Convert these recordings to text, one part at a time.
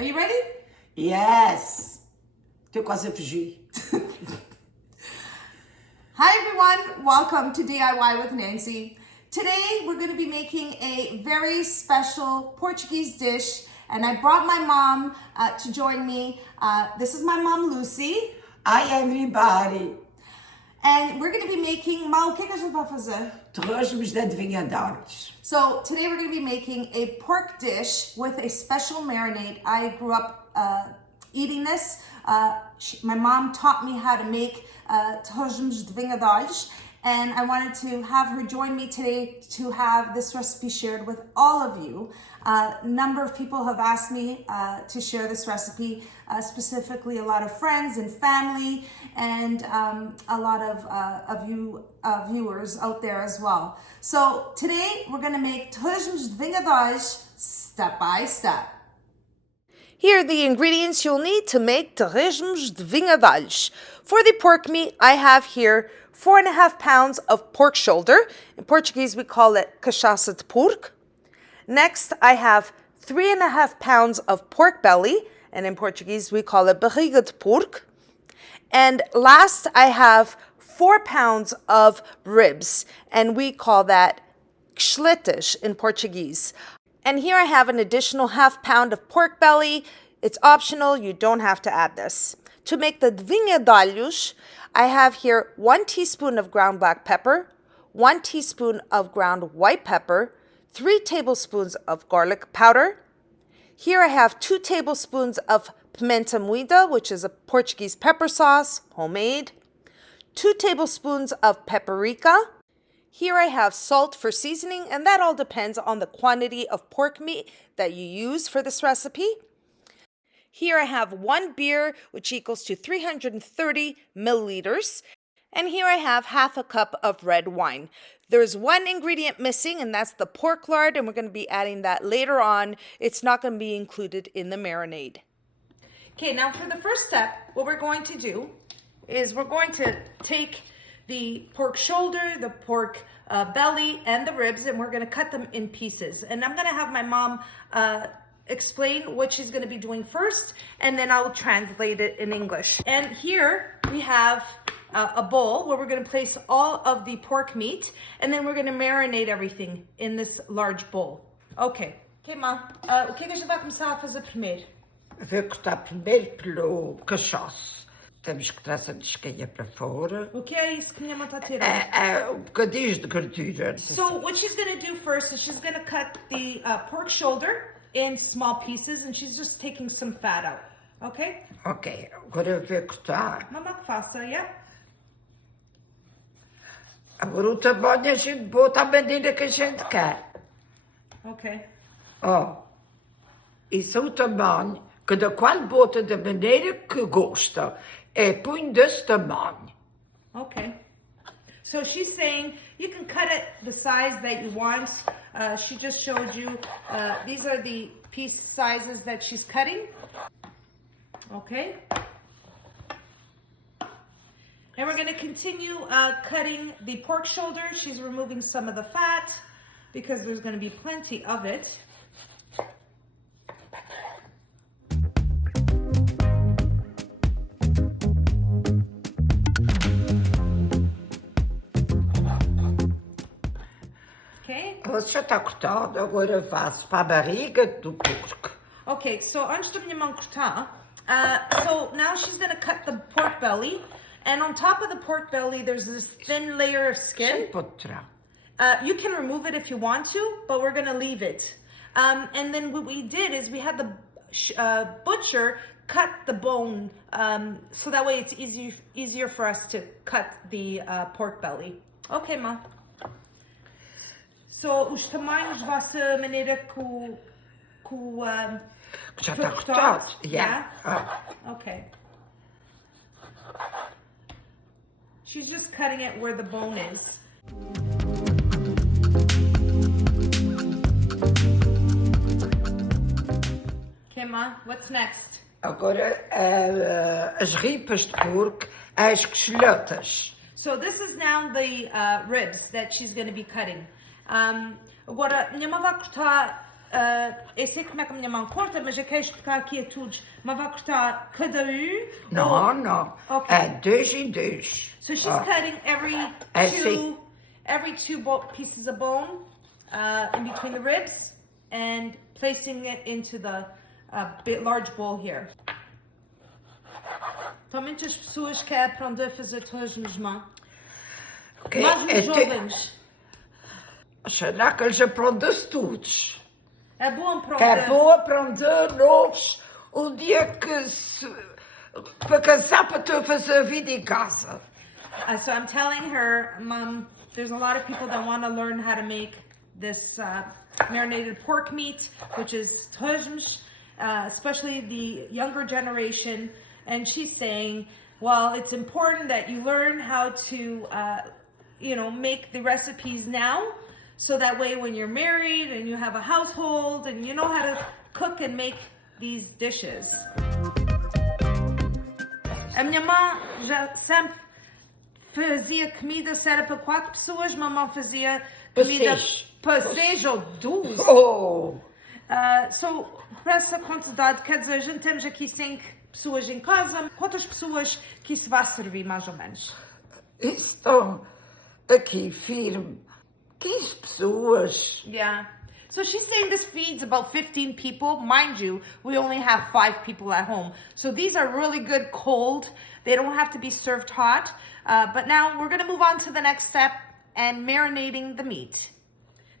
Are you ready? Yes. Estou quase a fugir. Hi everyone, welcome to DIY with Nancy. Today we're going to be making a very special Portuguese dish, and I brought my mom to join me. This is my mom, Lucy. Hi everybody. And we're going to be making... Ma, o que é que a gente vai fazer? Torresmos de vinha. So today we're going to be making a pork dish with a special marinade. I grew up eating this. My mom taught me how to make torresmos de vinha, and I wanted to have her join me today to have this recipe shared with all of you. A number of people have asked me to share this recipe, specifically a lot of friends and family, and a lot of you viewers out there as well. So today we're going to make torresmos de vinha step by step. Here are the ingredients you'll need to make torresmos de vinha. For the pork meat, I have here 4.5 pounds of pork shoulder. In Portuguese, we call it cachaça de porco. Next, I have 3.5 pounds of pork belly, and in Portuguese, we call it barriga de porco. And last, I have 4 pounds of ribs, and we call that coxletas in Portuguese. And here I have an additional 1/2 pound of pork belly. It's optional, you don't have to add this. To make the vinha d'alhos, I have here 1 teaspoon of ground black pepper, 1 teaspoon of ground white pepper, 3 tablespoons of garlic powder. Here I have 2 tablespoons of pimenta moída, which is a Portuguese pepper sauce, homemade, 2 tablespoons of paprika. Here I have salt for seasoning, and that all depends on the quantity of pork meat that you use for this recipe. Here I have 1 beer, which equals to 330 milliliters. And here I have 1/2 cup of red wine. There's one ingredient missing, and that's the pork lard, and we're going to be adding that later on. It's not going to be included in the marinade. Okay, now for the first step, what we're going to do is we're going to take the pork shoulder, the pork belly, and the ribs, and we're going to cut them in pieces. And I'm going to have my mom explain what she's going to be doing first, and then I'll translate it in English. And here we have a bowl where we're going to place all of the pork meat, and then we're going to marinate everything in this large bowl. Okay, Ma, o que é que a gente vai começar a fazer primeiro? Vou cortar primeiro pelo cachaço. Temos que trazer a desquinha para fora. O que é isso que minha mãe está tirando? Bocadinhos de gordura. So what she's going to do first is she's going to cut the pork shoulder in small pieces, and she's just taking some fat out. Okay? Ok, agora eu vou cortar. Mamãe faça, yeah? Agora o tamanho a gente bota à medida que a gente quer. Ok. Ó, isso é o tamanho. Cada qual bota da maneira que gosta. É põe desse tamanho. Okay. So she's saying you can cut it the size that you want. She just showed you. These are the piece sizes that she's cutting. Okay. And we're going to continue cutting the pork shoulder. She's removing some of the fat because there's going to be plenty of it. Você já está cortado, agora eu faço para a barriga do porco. Okay, so antes da minha mão cortar, so now she's going to cut the pork belly, and on top of the pork belly there's this thin layer of skin. You can remove it if you want to, but we're going to leave it. And then what we did is we had the butcher cut the bone, so that way it's easier for us to cut the pork belly. Okay, Ma. So, os tamanhos vai ser a maneira que já está cortado. Yeah. Okay. She's just cutting it where the bone is. Okay, Ma, what's next? Agora, as ripas de porco, as coxletas. So this is now the ribs that she's going to be cutting. Agora, minha mãe vai cortar eu sei como é que a minha mão corta, mas eu quero explicar aqui a todos. Mas vai cortar cada um? Não, não. Okay. É dois em dois. So she's cutting every two pieces of bone in between the ribs and placing it into the large bowl here. Então, muitas pessoas que aprendem a fazer torresmos, Okay. mas os jovens. Será que eles aprendem todos? É bom aprender. Que é bom aprender novos um dia que para cansar para tu fazer a vida em casa. So I'm telling her, Mom, there's a lot of people that want to learn how to make this marinated pork meat, which is torresmos, especially the younger generation. And she's saying, well, it's important that you learn how to, make the recipes now. So that way when you're married and you have a household and you know how to cook and make these dishes. A minha mãe já sempre fazia comida, se era para 4 pessoas, mamãe fazia comida para 6 ou 12. Oh! So, para essa quantidade, quer dizer, a gente temos aqui 5 pessoas em casa. Quantas pessoas que isso vai servir, mais ou menos? Estão aqui firme 15 pessoas. Yeah. So she's saying this feeds about 15 people. Mind you, we only have 5 people at home. So these are really good cold. They don't have to be served hot. But now we're going to move on to the next step and marinating the meat.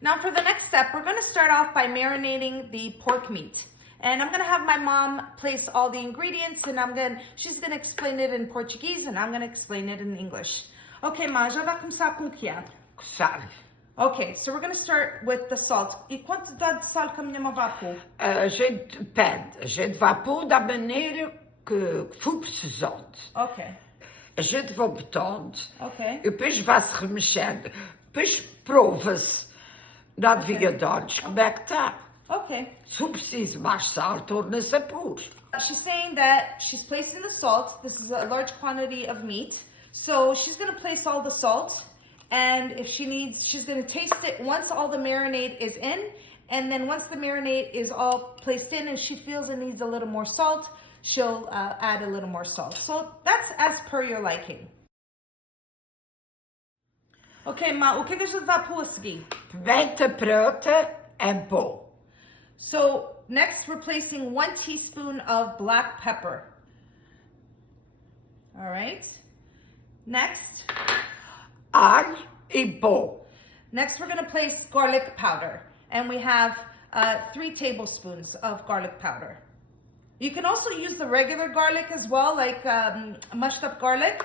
Now for the next step, we're going to start off by marinating the pork meat. And I'm going to have my mom place all the ingredients and she's going to explain it in Portuguese and I'm going to explain it in English. Okay, Ma, já vai começar com o que é? Sal. Okay, so we're going to start with the salt. E quantidade de sal que a minha mãe vai pôr? A gente pede, a gente vai pôr da maneira que for precisando. Ok. A gente vai botando. Ok. E depois vai-se remexendo. Depois prova-se na adivinhadores como é que está. Okay. Se for preciso mais sal, torna-se a pôr. She's saying that she's placing the salt. This is a large quantity of meat. So she's going to place all the salt. And if she needs, she's going to taste it once all the marinade is in. And then once the marinade is all placed in and she feels it needs a little more salt, she'll add a little more salt. So that's as per your liking. Okay, Ma, o que a gente vai pôr a seguir? Pimenta preta em pó. So next we're placing 1 teaspoon of black pepper. All right. Next. Alho e pó. Next we're going to place garlic powder. And we have 3 tablespoons of garlic powder. You can also use the regular garlic as well, like mushed up garlic.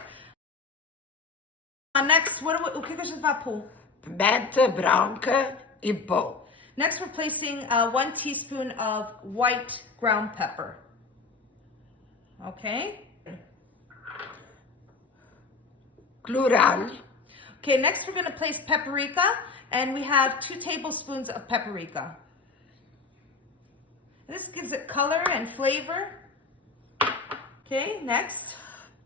Next, o que a gente vai pôr? Pimenta branca e pó. Next, we're placing 1 teaspoon of white ground pepper. Okay. Plural. Okay, next we're going to place paprika, and we have 2 tablespoons of paprika. This gives it color and flavor. Okay, next.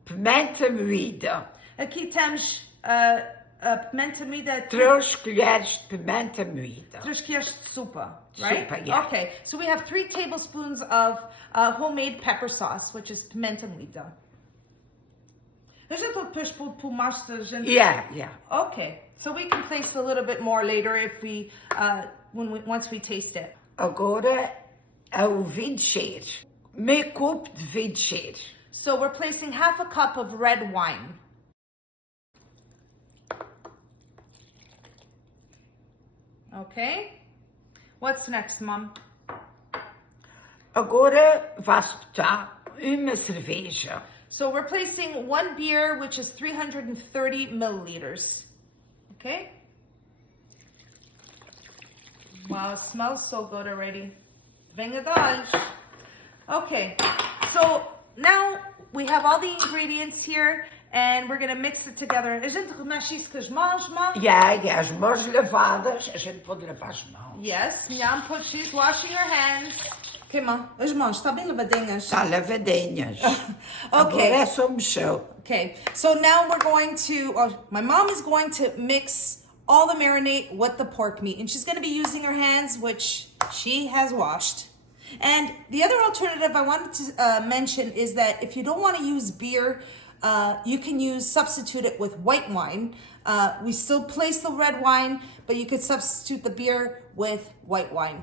Pimenta moída. Aqui temos pimenta moída. 3 colheres de pimenta moída. 3 colheres de sopa, right? Sopa, yeah. Okay, so we have 3 tablespoons of homemade pepper sauce, which is pimenta moída. A gente depois pôr mais da gente. Yeah. Okay, so we can place a little bit more later if we, once we taste it. Agora é o vinho cheiro. Meio copo de vinho cheiro. So we're placing half a cup of red wine. Okay. What's next, Mom? Agora vai-se botar uma cerveja. So we're placing 1 beer, which is 330 milliliters. Okay. Wow, it smells so good already. Vinha. Okay, so now we have all the ingredients here, and we're gonna mix it together. A gente remexe isso com as mãos, Mom? Yeah, as mãos lavadas, a gente pode lavar as mãos. Yes, Nyam put, she's washing her hands. Okay, Mom, as mãos estão bem lavadinhas. Está lavadinhas. Okay. Agora é só mexer. Okay, so now we're going to, my mom is going to mix all the marinade with the pork meat. And she's gonna be using her hands, which she has washed. And the other alternative I wanted to mention is that if you don't want to use beer, you can substitute it with white wine. We still place the red wine, but you could substitute the beer with white wine.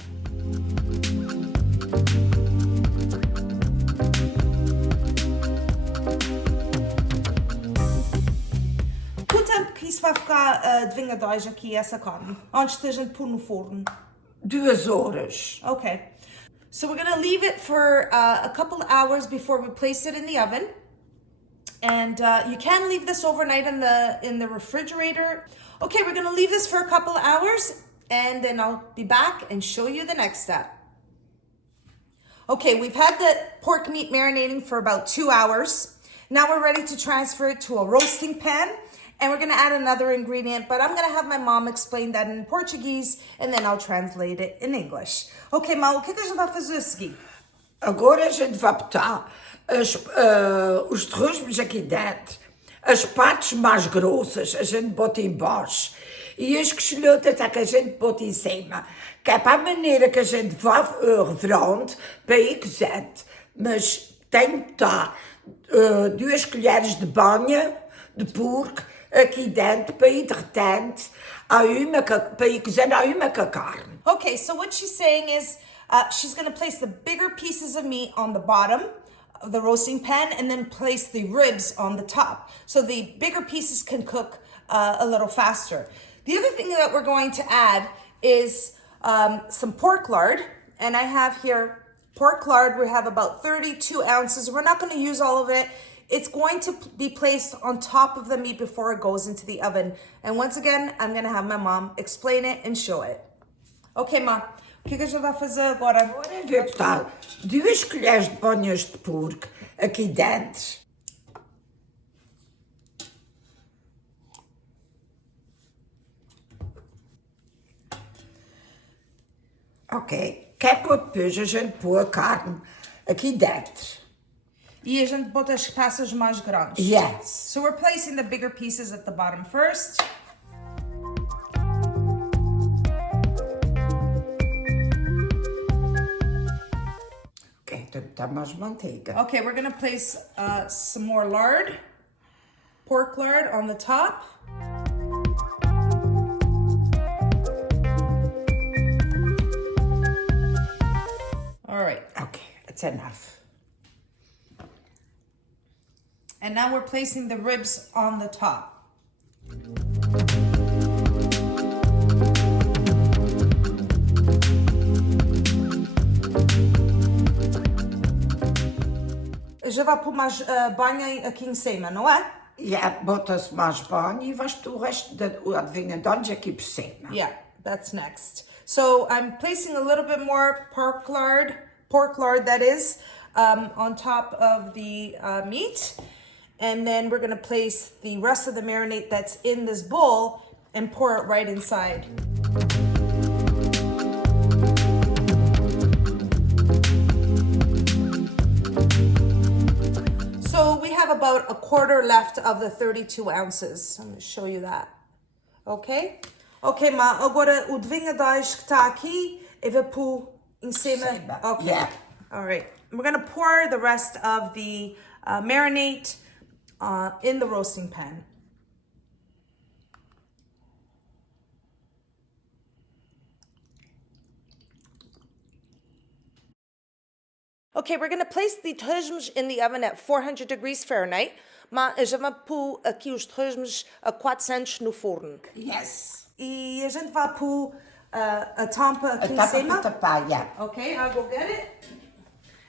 Quanto tempo que isso vai ficar de vingadões aqui, essa carne? Antes da gente pôr no forno? 2 horas. Okay. So we're gonna leave it for a couple hours before we place it in the oven. And you can leave this overnight in the refrigerator. Okay, we're gonna leave this for a couple hours and then I'll be back and show you the next step. Okay, we've had the pork meat marinating for about 2 hours. Now we're ready to transfer it to a roasting pan. And we're gonna add another ingredient, but I'm gonna have my mom explain that in Portuguese and then I'll translate it in English. Ok, Mal, o que a gente vai fazer a seguir? Agora a gente vai botar os torresmos aqui dentro. As partes mais grossas a gente bota em baixo. E as costelhotas é que a gente bota em cima. Que é para a maneira que a gente vai revirando para ir cozendo. Mas tem que estar 2 colheres de banha de porco aqui dentro para ir derretendo para ir cozendo a uma com a carne. Okay, so what she's saying is she's going to place the bigger pieces of meat on the bottom of the roasting pan and then place the ribs on the top. So the bigger pieces can cook a little faster. The other thing that we're going to add is some pork lard. And I have here pork lard. We have about 32 ounces. We're not going to use all of it. It's going to be placed on top of the meat before it goes into the oven. And once again, I'm going to have my mom explain it and show it. Ok, Ma, o que a gente vai fazer agora? Agora eu vou botar 2 colheres de banhas de porco aqui dentro. Ok, que é para depois a gente pôr a carne aqui dentro. E a gente bota as peças mais grandes. Yes. So we're placing the bigger pieces at the bottom first. Ok, então botar mais manteiga. Okay, we're gonna place some more lard, pork lard on the top. All right. Ok, it's enough. And now we're placing the ribs on the top. Já vai pôr mais banha aqui em cima, não é? Yeah, bota-se mais banho e vais pôr o resto da vinagre aqui por cima. Yeah, that's next. So I'm placing a little bit more pork lard that is, on top of the meat. And then we're gonna place the rest of the marinade that's in this bowl and pour it right inside. So we have about a quarter left of the 32 ounces. I'm gonna show you that. Okay? Ok, Ma, agora o de vinagre que está aqui, eu vou pôr em cima. Okay. Yeah. All right. We're gonna pour the rest of the marinade in the roasting pan. Okay, we're going to place the torresmos in the oven at 400 degrees Fahrenheit. Mas já vamos pôr aqui os torresmos a 400 no forno. Yes. E a gente vai pôr a tampa aqui em cima. Yeah. Okay, I'll go get it.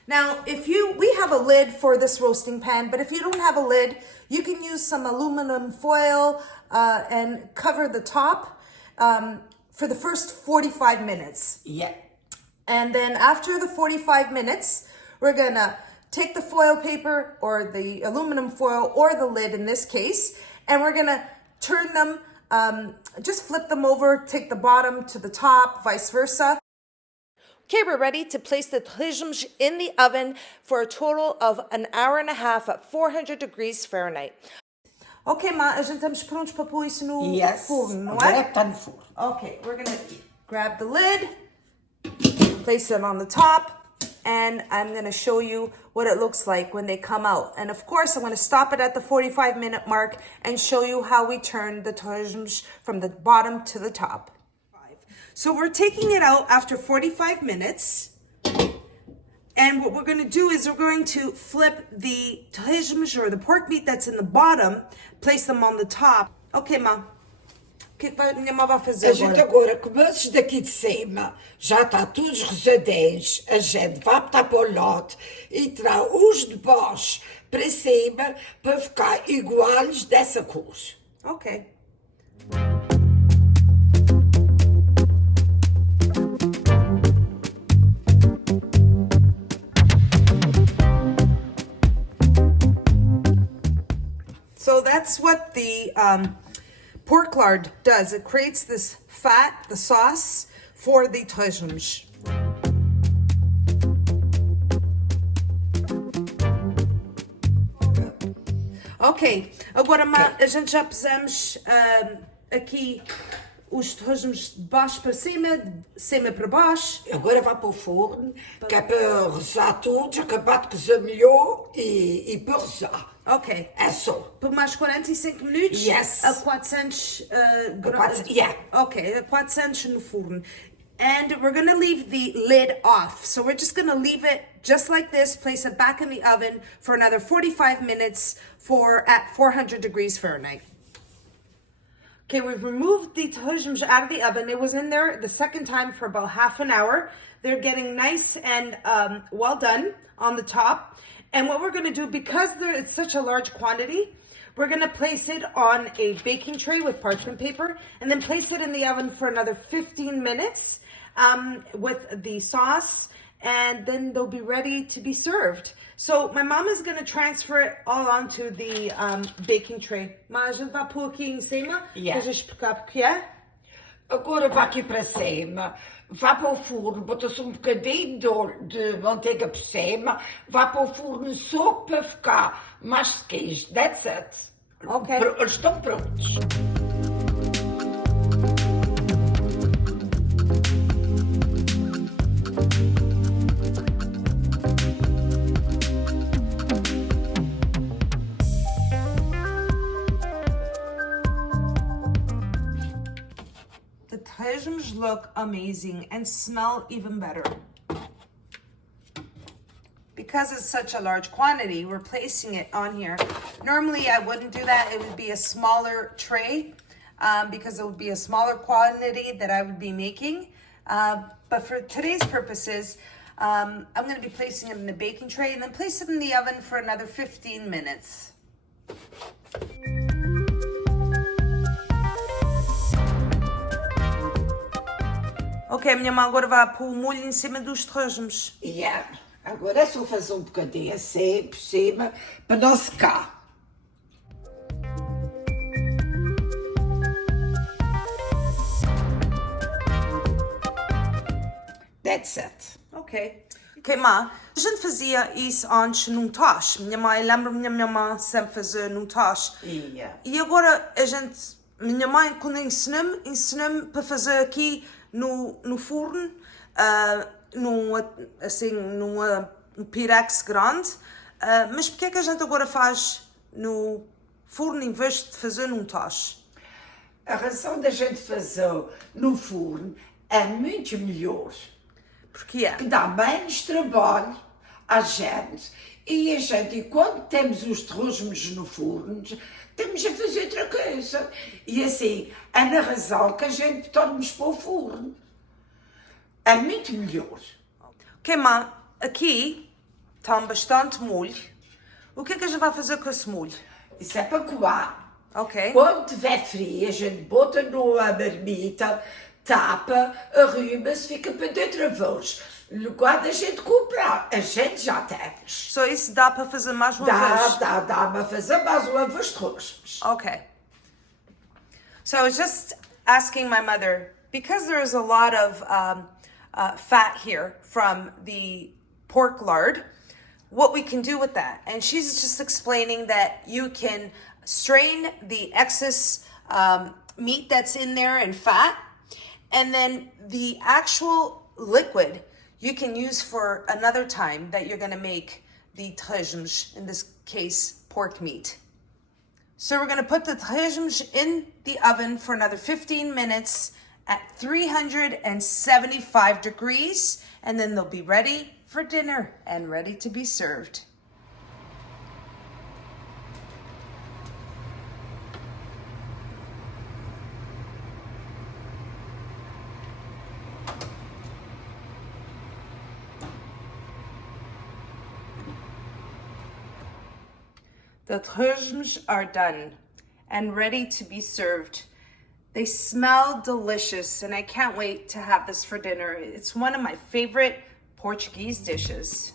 Now, we have a lid for this roasting pan, but if you don't have a lid, you can use some aluminum foil and cover the top for the first 45 minutes. Yeah. And then after the 45 minutes, we're gonna take the foil paper or the aluminum foil or the lid in this case, and we're gonna turn them, just flip them over, take the bottom to the top, vice versa. Okay, we're ready to place the torresmos in the oven for a total of an hour and a half at 400 degrees Fahrenheit. Ok, Ma, a gente estamos prontos para pôr isso no Yes. forno, não Agora é? está no forno. Okay, we're gonna grab the lid, place it on the top, and I'm gonna show you what it looks like when they come out. And of course, I'm gonna stop it at the 45-minute mark and show you how we turn the torresmos from the bottom to the top. So we're taking it out after 45 minutes. And what we're going to do is we're going to flip the torresmos or the pork meat that's in the bottom, place them on the top. Okay, Ma. O que a minha mãe vai fazer A gente agora? agora, como esses daqui de cima já está todos rosadinhos, a gente vai botar para o lote e tirar os de baixo para cima para ficar iguais dessa cor. Okay. So that's what the pork lard does. It creates this fat, the sauce, for the torresmos. Ok, agora a gente já pusemos aqui os torresmos de baixo para cima, de cima para baixo. Agora vai para o forno, que é para rezar tudo, acabar de cozer melhor e para rezar. Ok. É só. Por mais 45 minutos? Yes. A 400 graus? Yeah. Okay, a 400 no forno. And we're going to leave the lid off. So we're just going to leave it just like this, place it back in the oven for another 45 minutes at 400 degrees Fahrenheit. Okay, we've removed the torresmos out of the oven. It was in there the second time for about half an hour. They're getting nice and well done on the top. And what we're going to do, because it's such a large quantity, we're going to place it on a baking tray with parchment paper and then place it in the oven for another 15 minutes with the sauce, and then they'll be ready to be served. So my mom is going to transfer it all onto the baking tray. Mas a gente vai pôr aqui em cima, Yeah. para explicar porque é. Agora vai aqui para cima, vai para o forno, bota-se um bocadinho de manteiga por cima, vai para o forno só para ficar mais sequinhos. That's it. Ok. Eles estão prontos. The torresmos look amazing and smell even better. Because it's such a large quantity, we're placing it on here. Normally I wouldn't do that. It would be a smaller tray because it would be a smaller quantity that I would be making. But for today's purposes, I'm going to be placing it in the baking tray and then place it in the oven for another 15 minutes. Ok, minha mãe agora vai pôr o molho em cima dos torresmos. Yeah. Agora é só fazer um bocadinho assim por cima para não secar. That's it. Ok. Ok, má, a gente fazia isso antes num tacho. Minha mãe sempre fazia num tacho. Yeah. E agora minha mãe quando ensinou-me para fazer aqui no forno, num pirex grande. Mas porque é que a gente agora faz no forno em vez de fazer num tacho? A razão da gente fazer no forno é muito melhor. Porque é? Que dá menos trabalho à gente. E a gente, quando temos os torresmos no forno, temos a fazer outra coisa. E assim, é na razão que a gente torna-nos para o forno. É muito melhor. Ok, má, aqui está bastante molho. O que é que a gente vai fazer com esse molho? Isso é para coar. Ok. Quando estiver frio, a gente bota numa marmita, tapa, arruma-se, fica para dentro vez. Quando a gente comprar, a gente já temos. So isso dá para fazer mais uma vez? Dá para fazer mais uma vez torresmos. Okay. So I was just asking my mother, because there's a lot of fat here from the pork lard, what we can do with that. And she's just explaining that you can strain the excess meat that's in there and fat. And then the actual liquid you can use for another time that you're gonna make the Torresmos, in this case, pork meat. So we're gonna put the Torresmos in the oven for another 15 minutes at 375 degrees, and then they'll be ready for dinner and ready to be served. The Torresmos are done and ready to be served. They smell delicious, and I can't wait to have this for dinner. It's one of my favorite Portuguese dishes.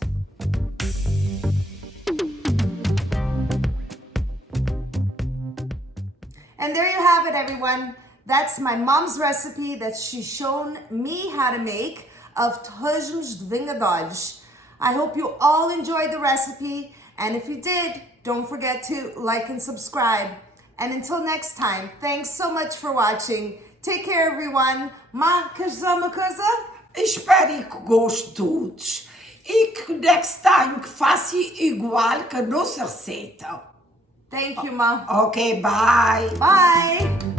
And there you have it, everyone. That's my mom's recipe that she's shown me how to make of Torresmos de vinha. I hope you all enjoyed the recipe, and if you did, don't forget to like and subscribe. And until next time, thanks so much for watching. Take care, everyone. Ma, queres dizer uma coisa? Espero que gostem todos e que next time que faça igual que a nossa receita. Thank you, Ma. Ok, bye. Bye.